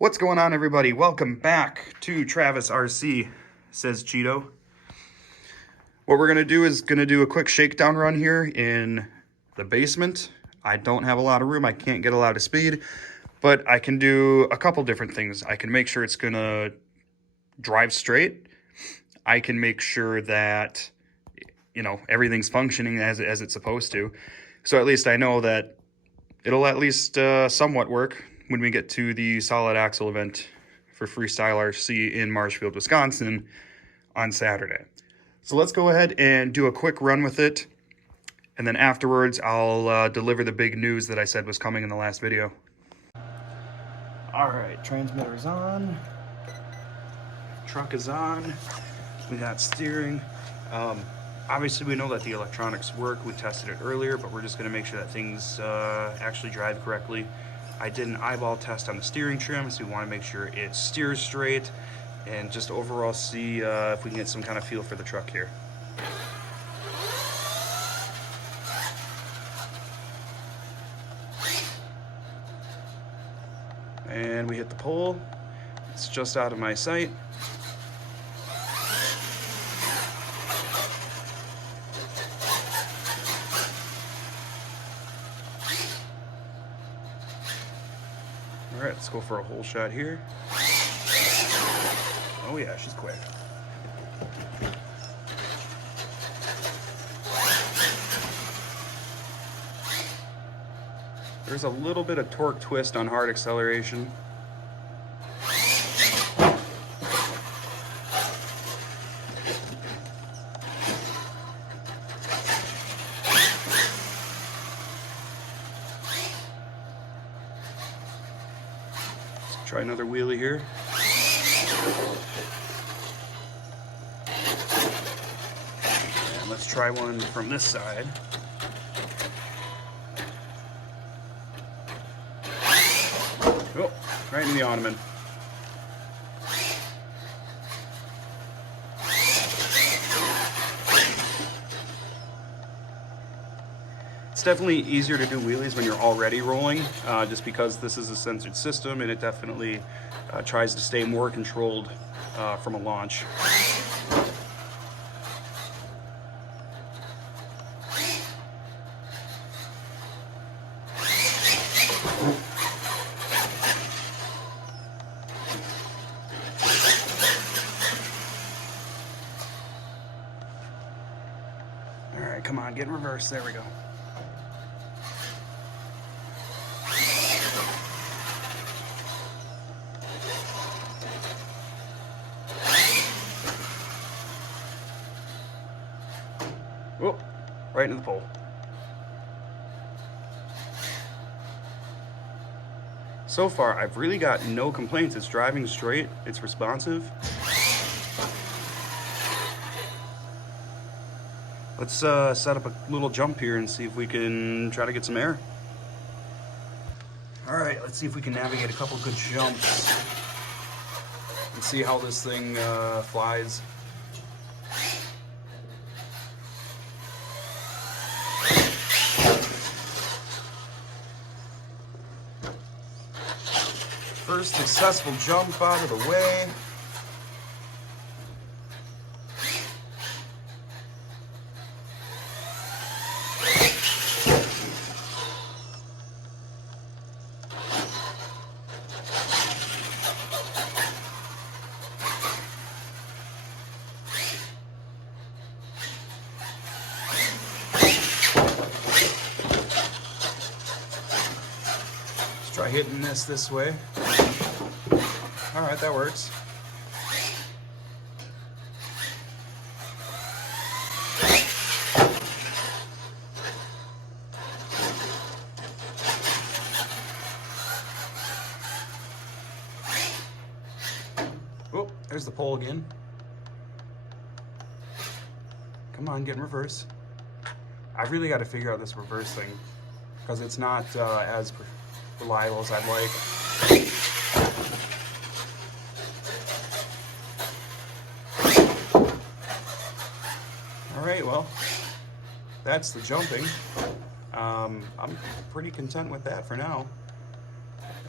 What's going on, everybody? Welcome back to Travis RC, says Cheeto. What we're going to do is a quick shakedown run here in the basement. I don't have a lot of room. I can't get a lot of speed, but I can do a couple different things. I can make sure it's going to drive straight. I can make sure that, everything's functioning as it's supposed to. So at least I know that it'll at least somewhat work when we get to the solid axle event for Freestyle RC in Marshfield, Wisconsin on Saturday. So let's go ahead and do a quick run with it. And then afterwards, I'll deliver the big news that I said was coming in the last video. All right, transmitter's on. Truck is on. We got steering. Obviously, we know that the electronics work. We tested it earlier, but we're just going to make sure that things actually drive correctly. I did an eyeball test on the steering trim, so we want to make sure it steers straight and just overall see if we can get some kind of feel for the truck here. And we hit the pole. It's just out of my sight. All right, let's go for a whole shot here. Oh yeah, she's quick. There's a little bit of torque twist on hard acceleration. Try another wheelie here. And let's try one from this side. Oh, right in the ottoman. It's definitely easier to do wheelies when you're already rolling, just because this is a censored system and it definitely tries to stay more controlled from a launch. All right, come on, get in reverse. There we go. Oh, right into the pole. So far, I've really got no complaints. It's driving straight, it's responsive. Let's set up a little jump here and see if we can try to get some air. All right, let's see if we can navigate a couple good jumps and see how this thing flies. First successful jump out of the way. Let's try hitting this way. All right, that works. Oh, there's the pole again. Come on, get in reverse. I've really got to figure out this reverse thing because it's not as reliable as I'd like. All right, well, that's the jumping. I'm pretty content with that for now.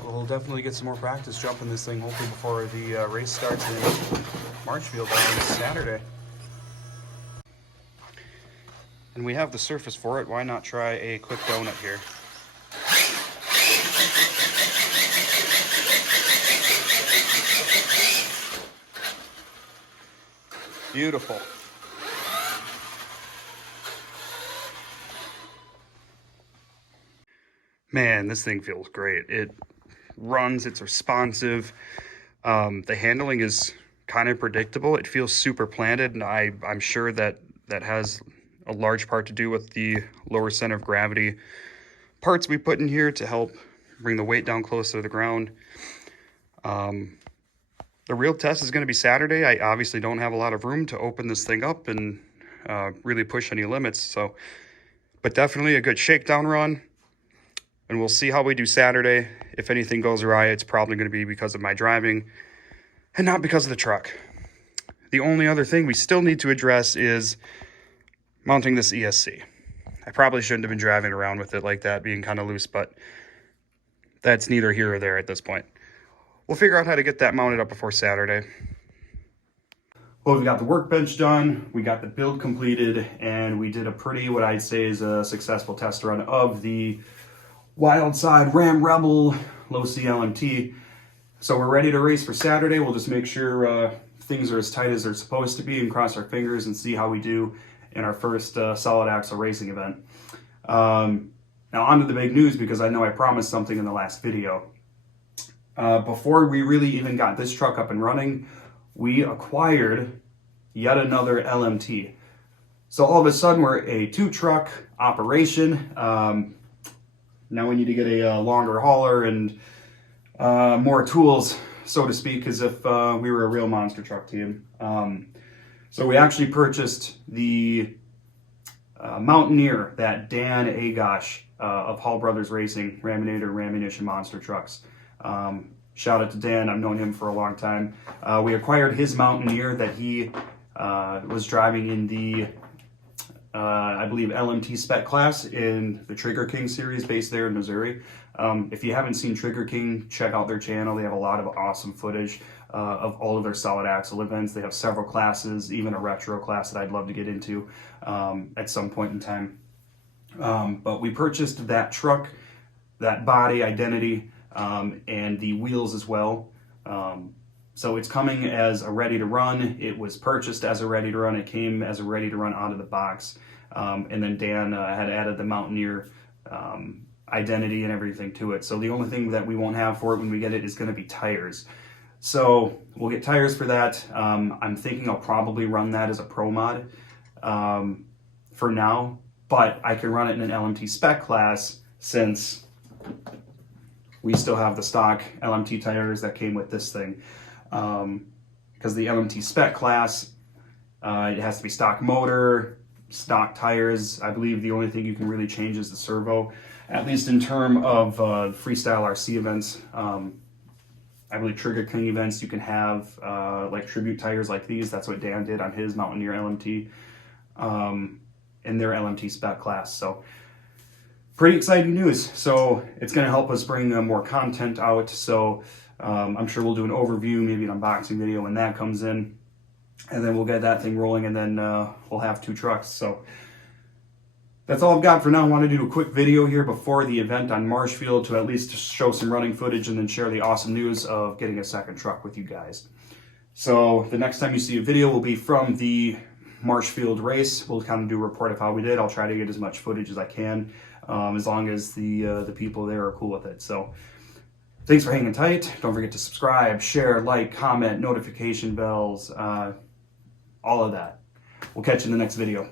we'll definitely get some more practice jumping this thing, hopefully before the race starts in Marshfield on Saturday. And we have the surface for it. Why not try a quick donut here? Beautiful. Man, this thing feels great. It runs, it's responsive. The handling is kind of predictable. It feels super planted, and I'm sure that has a large part to do with the lower center of gravity parts we put in here to help bring the weight down closer to the ground. The real test is going to be Saturday. I obviously don't have a lot of room to open this thing up and really push any limits. But definitely a good shakedown run. And we'll see how we do Saturday. If anything goes awry, it's probably going to be because of my driving and not because of the truck. The only other thing we still need to address is mounting this ESC. I probably shouldn't have been driving around with it like that, being kind of loose, but that's neither here or there at this point. We'll figure out how to get that mounted up before Saturday. Well, we got the workbench done, we got the build completed, and we did a pretty, what I'd say is a successful test run of the Wild Side Ram Rebel Low C LMT. So we're ready to race for Saturday. We'll just make sure things are as tight as they're supposed to be and cross our fingers and see how we do in our first solid axle racing event. Now on to the big news, because I know I promised something in the last video. Before we really even got this truck up and running, we acquired yet another LMT. So all of a sudden we're a 2-truck operation. Now we need to get a longer hauler and more tools, so to speak, as if we were a real monster truck team. So we actually purchased the Mountaineer, that Dan Agosh of Hall Brothers Racing, Rammunition Monster Trucks. Shout out to Dan, I've known him for a long time. We acquired his Mountaineer that he was driving in the, I believe, LMT spec class in the Trigger King series based there in Missouri. If you haven't seen Trigger King, check out their channel. They have a lot of awesome footage of all of their solid axle events. They have several classes, even a retro class that I'd love to get into at some point in time. But we purchased that truck, that body, identity, and the wheels as well. So it's coming as a ready to run. It was purchased as a ready to run. It came as a ready to run out of the box. And then Dan had added the Mountaineer identity and everything to it. So the only thing that we won't have for it when we get it is going to be tires. So we'll get tires for that. I'm thinking I'll probably run that as a pro mod for now, but I can run it in an LMT spec class since we still have the stock LMT tires that came with this thing. Because the LMT spec class, it has to be stock motor, stock tires. I believe the only thing you can really change is the servo, at least in terms of freestyle RC events. I believe Trigger King events, you can have like tribute tires like these. That's what Dan did on his Mountaineer LMT in their LMT spec class. So pretty exciting news. So it's going to help us bring more content out. So I'm sure we'll do an overview, maybe an unboxing video when that comes in, and then we'll get that thing rolling, and then we'll have 2 trucks. So that's all I've got for now. I want to do a quick video here before the event on Marshfield to at least show some running footage and then share the awesome news of getting a second truck with you guys. So the next time you see a video will be from the Marshfield race. We'll kind of do a report of how we did. I'll try to get as much footage as I can, as long as the people there are cool with it. So thanks for hanging tight. Don't forget to subscribe, share, like, comment, notification bells, all of that. We'll catch you in the next video.